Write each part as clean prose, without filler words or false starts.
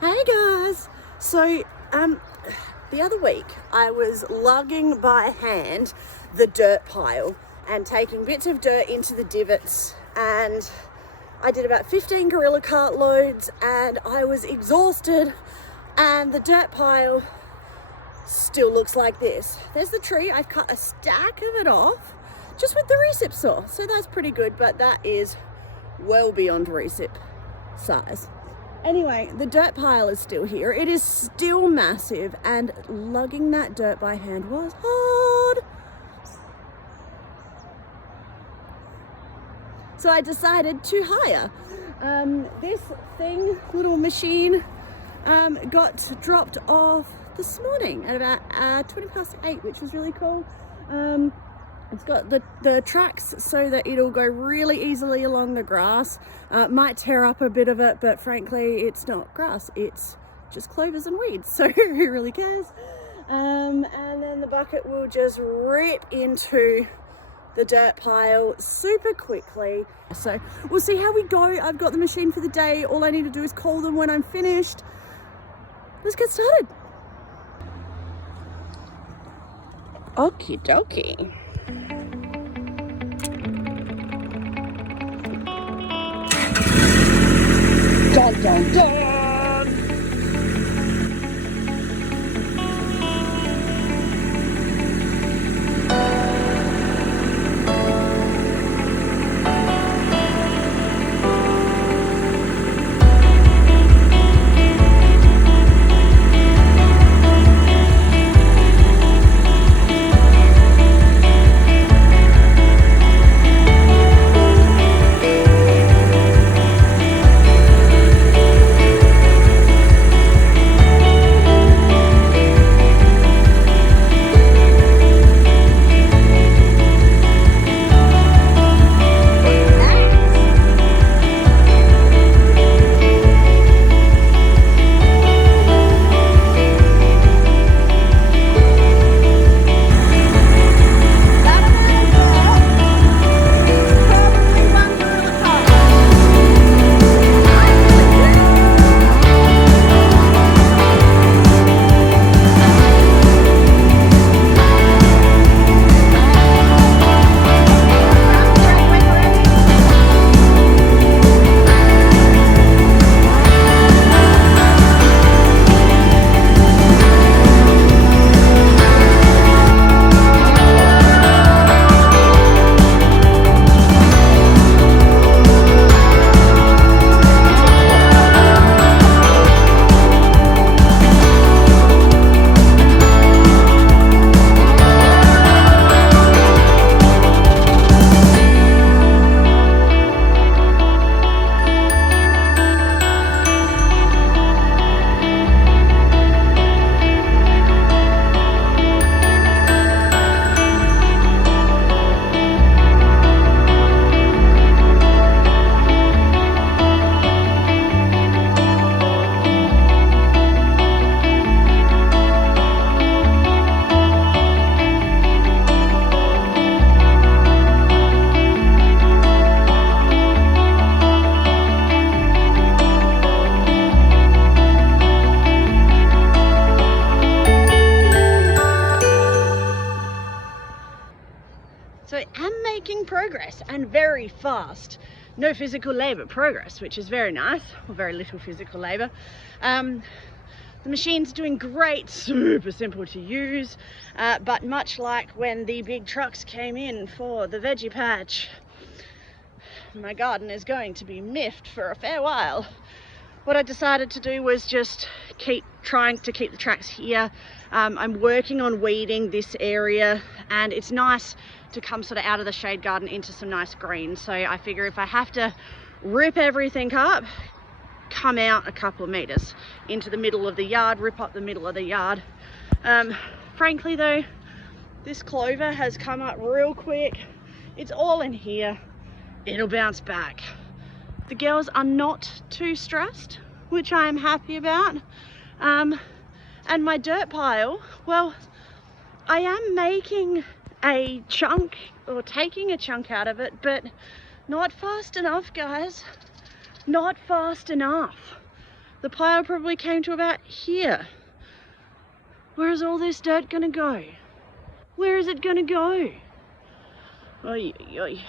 Hey guys! So, the other week I was lugging by hand the dirt pile and taking bits of dirt into the divots, and I did about 15 gorilla cart loads and I was exhausted, and the dirt pile still looks like this. There's the tree. I've cut a stack of it off just with the recip saw, so that's pretty good, but that is well beyond recip size. Anyway, the dirt pile is still here. It is still massive, and lugging that dirt by hand was hard. So I decided to hire this little machine. Got dropped off this morning at about 20 past 8, which was really cool. It's got the tracks so that it'll go really easily along the grass. Might tear up a bit of it, but frankly, it's not grass. It's just clovers and weeds, so who really cares? And then the bucket will just rip into the dirt pile super quickly. So we'll see how we go. I've got the machine for the day. All I need to do is call them when I'm finished. Let's get started. Okie dokie. Dun, dun, dun. So I am making progress, and very fast. No physical labor progress, which is very nice, or very little physical labor. The machine's doing great, super simple to use, but much like when the big trucks came in for the veggie patch, my garden is going to be miffed for a fair while. What I decided to do was just trying to keep the tracks here. I'm working on weeding this area, and it's nice to come sort of out of the shade garden into some nice green. So I figure if I have to rip everything up, come out a couple of meters into the middle of the yard, rip up the middle of the yard. Frankly though, this clover has come up real quick. It's all in here. It'll bounce back. The girls are not too stressed, which I am happy about. And my dirt pile, well, I am making a chunk, or taking a chunk out of it, but not fast enough, guys. Not fast enough. the pile probably came to about here. Where is all this dirt gonna go? Where is it gonna go? Oy, oy, oy.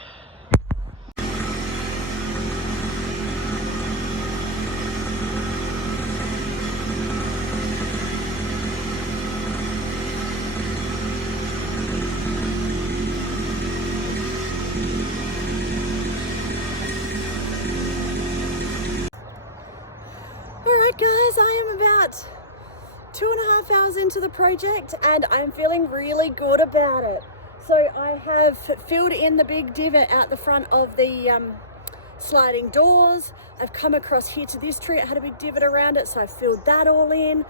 Alright guys, I am about 2.5 hours into the project and I'm feeling really good about it. So I have filled in the big divot out the front of the sliding doors. I've come across here to this tree, it had a big divot around it, so I filled that all in.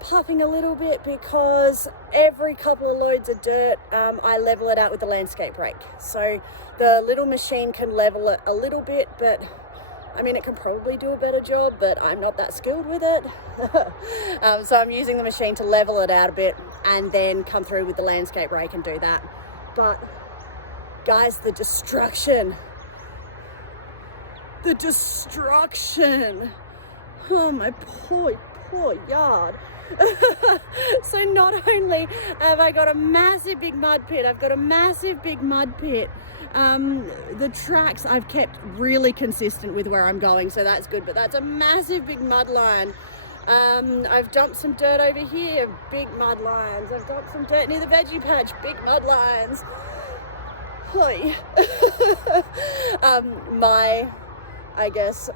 Puffing a little bit because every couple of loads of dirt I level it out with the landscape rake. So the little machine can level it a little bit, but I mean, it can probably do a better job, but I'm not that skilled with it. So I'm using the machine to level it out a bit and then come through with the landscape rake and do that. But guys, the destruction. Oh, my poor yard. So not only have I got a massive big mud pit, I've got a massive big mud pit. The tracks I've kept really consistent with where I'm going, so that's good, but that's a massive big mud line. I've dumped some dirt over here, big mud lines. I've dumped some dirt near the veggie patch, big mud lines. My, I guess,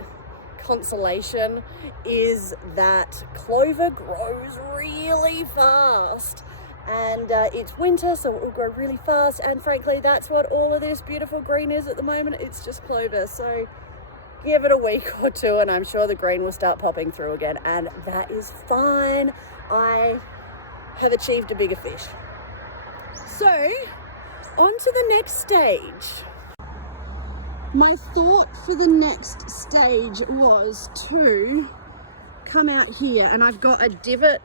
consolation is that clover grows really fast, and it's winter, so it will grow really fast, and frankly that's what all of this beautiful green is at the moment. It's just clover. So give it a week or two and I'm sure the green will start popping through again, and that is fine. I have achieved a bigger fish. So on to the next stage. My thought for the next stage was to come out here, and I've got a divot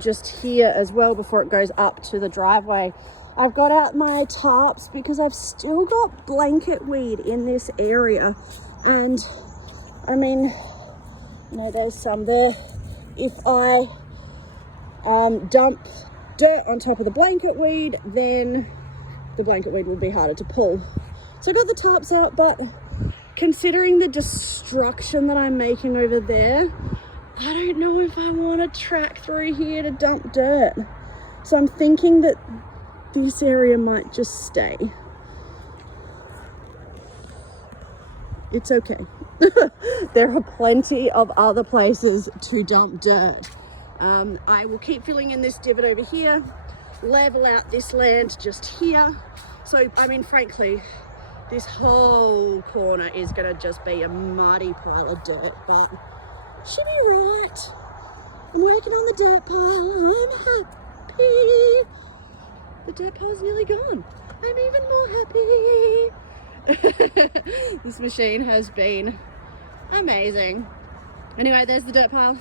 just here as well before it goes up to the driveway. I've got out my tarps because I've still got blanket weed in this area, and I mean, you know, there's some there. If I dump dirt on top of the blanket weed, then the blanket weed will be harder to pull. So I got the tarps out, but considering the destruction that I'm making over there, I don't know if I want to track through here to dump dirt. So I'm thinking that this area might just stay. It's okay. There are plenty of other places to dump dirt. I will keep filling in this divot over here, level out this land just here. So, I mean, frankly, this whole corner is gonna just be a muddy pile of dirt, but should be right. I'm working on the dirt pile. I'm happy. The dirt pile's nearly gone. I'm even more happy. This machine has been amazing. Anyway, there's the dirt pile.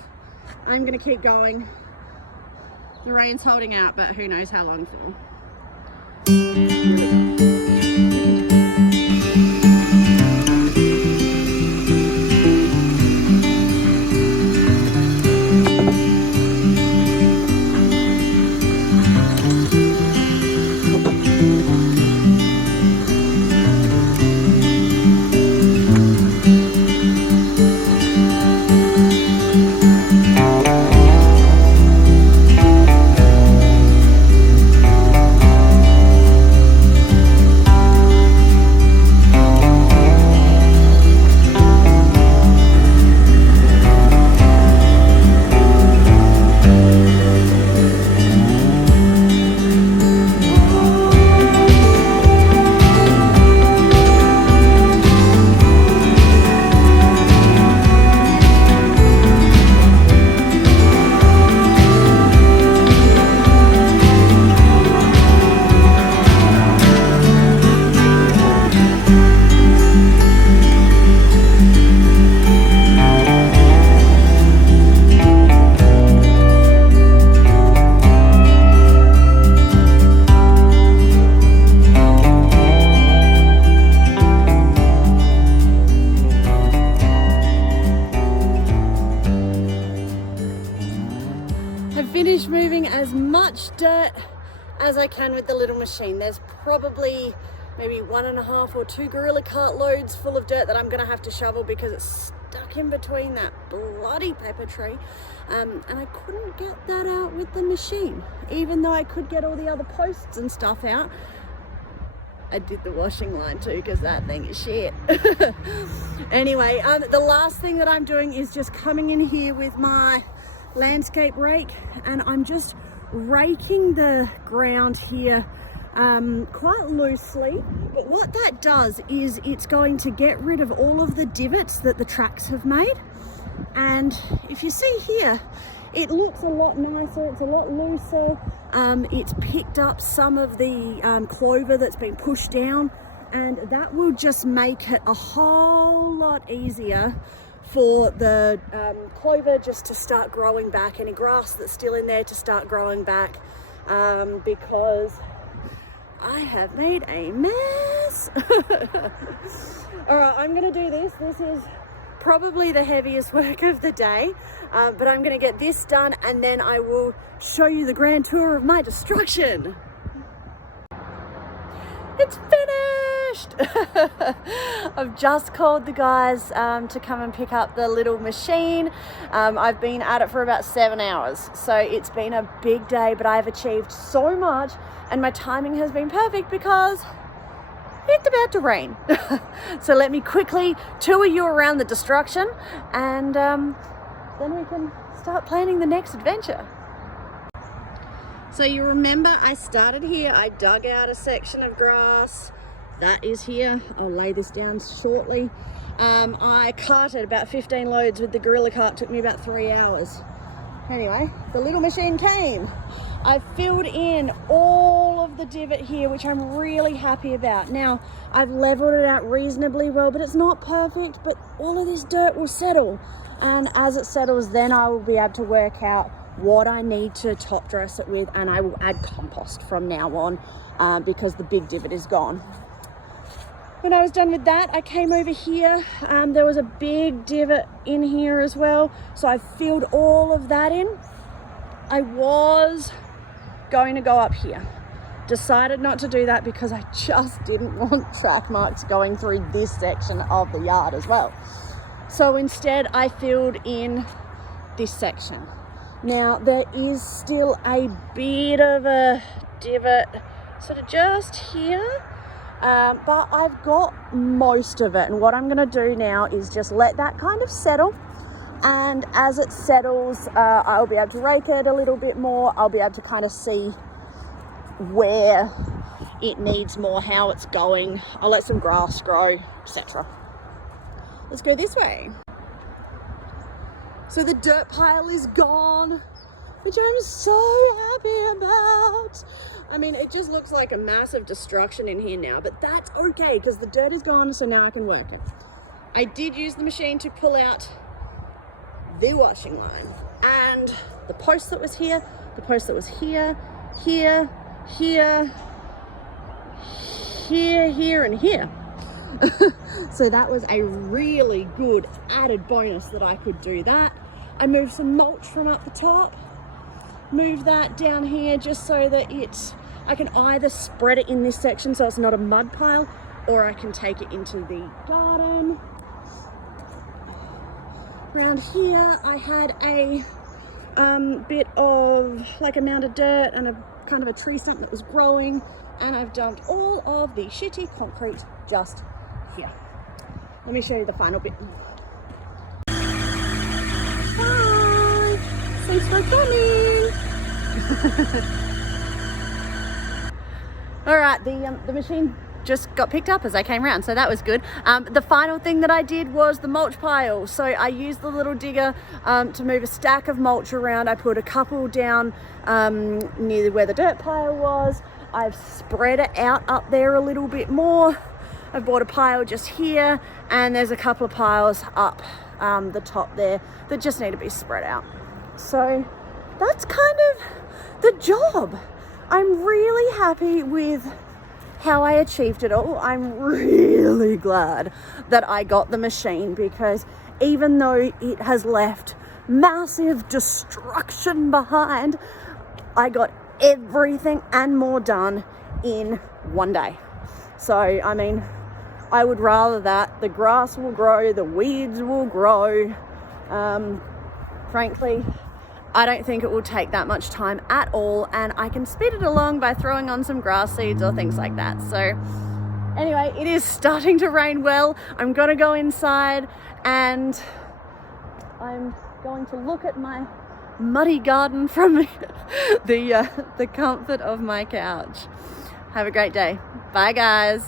I'm gonna keep going. The rain's holding out, but who knows how long for. finished moving as much dirt as I can with the little machine. There's probably maybe 1.5 or 2 gorilla cart loads full of dirt that I'm gonna have to shovel because it's stuck in between that bloody pepper tree. And I couldn't get that out with the machine. Even though I could get all the other posts and stuff out, I did the washing line too because that thing is shit. Anyway, the last thing that I'm doing is just coming in here with my landscape rake, and I'm just raking the ground here quite loosely. But what that does is it's going to get rid of all of the divots that the tracks have made. And if you see here, it looks a lot nicer, it's a lot looser. It's picked up some of the clover that's been pushed down, and that will just make it a whole lot easier for the clover just to start growing back, any grass that's still in there to start growing back, because I have made a mess. All right, I'm gonna do this. This is probably the heaviest work of the day, but I'm gonna get this done and then I will show you the grand tour of my destruction. It's finished! I've just called the guys to come and pick up the little machine. I've been at it for about 7 hours, so it's been a big day, but I've achieved so much and my timing has been perfect because it's about to rain. So let me quickly tour you around the destruction, and then we can start planning the next adventure. So you remember I started here, I dug out a section of grass. That is here. I'll lay this down shortly. I carted about 15 loads with the gorilla cart, took me about 3 hours. Anyway, the little machine came. I've filled in all of the divot here, which I'm really happy about. Now, I've leveled it out reasonably well, but it's not perfect, but all of this dirt will settle. And as it settles, then I will be able to work out what I need to top dress it with, and I will add compost from now on because the big divot is gone. When I was done with that, I came over here. There was a big divot in here as well, so I filled all of that in. I was going to go up here. Decided not to do that because I just didn't want track marks going through this section of the yard as well. So instead I filled in this section. Now there is still a bit of a divot sort of just here, but I've got most of it, and what I'm going to do now is just let that kind of settle, and as it settles I'll be able to rake it a little bit more. I'll be able to kind of see where it needs more, how it's going. I'll let some grass grow, etc. Let's go this way. So the dirt pile is gone, which I'm so happy about. I mean, it just looks like a massive destruction in here now, but that's okay because the dirt is gone, so now I can work it. I did use the machine to pull out the washing line, and the post that was here, the post that was here, here, here, here, here, and here. So that was a really good added bonus that I could do that. I moved some mulch from up the top, moved that down here just so that I can either spread it in this section so it's not a mud pile, or I can take it into the garden. Around here I had a bit of like a mound of dirt and a kind of a tree stump that was growing, and I've dumped all of the shitty concrete just here. Let me show you the final bit. Bye! Thanks for coming! Alright, the machine just got picked up as I came around, so that was good. The final thing that I did was the mulch pile. So I used the little digger to move a stack of mulch around. I put a couple down near where the dirt pile was. I've spread it out up there a little bit more. I bought a pile just here, and there's a couple of piles up the top there that just need to be spread out. So that's kind of the job. I'm really happy with how I achieved it all. I'm really glad that I got the machine, because even though it has left massive destruction behind, I got everything and more done in one day. So, I mean, I would rather that. The grass will grow, the weeds will grow. Frankly, I don't think it will take that much time at all, and I can speed it along by throwing on some grass seeds or things like that. So anyway, it is starting to rain well. I'm gonna go inside and I'm going to look at my muddy garden from the comfort of my couch. Have a great day. Bye guys.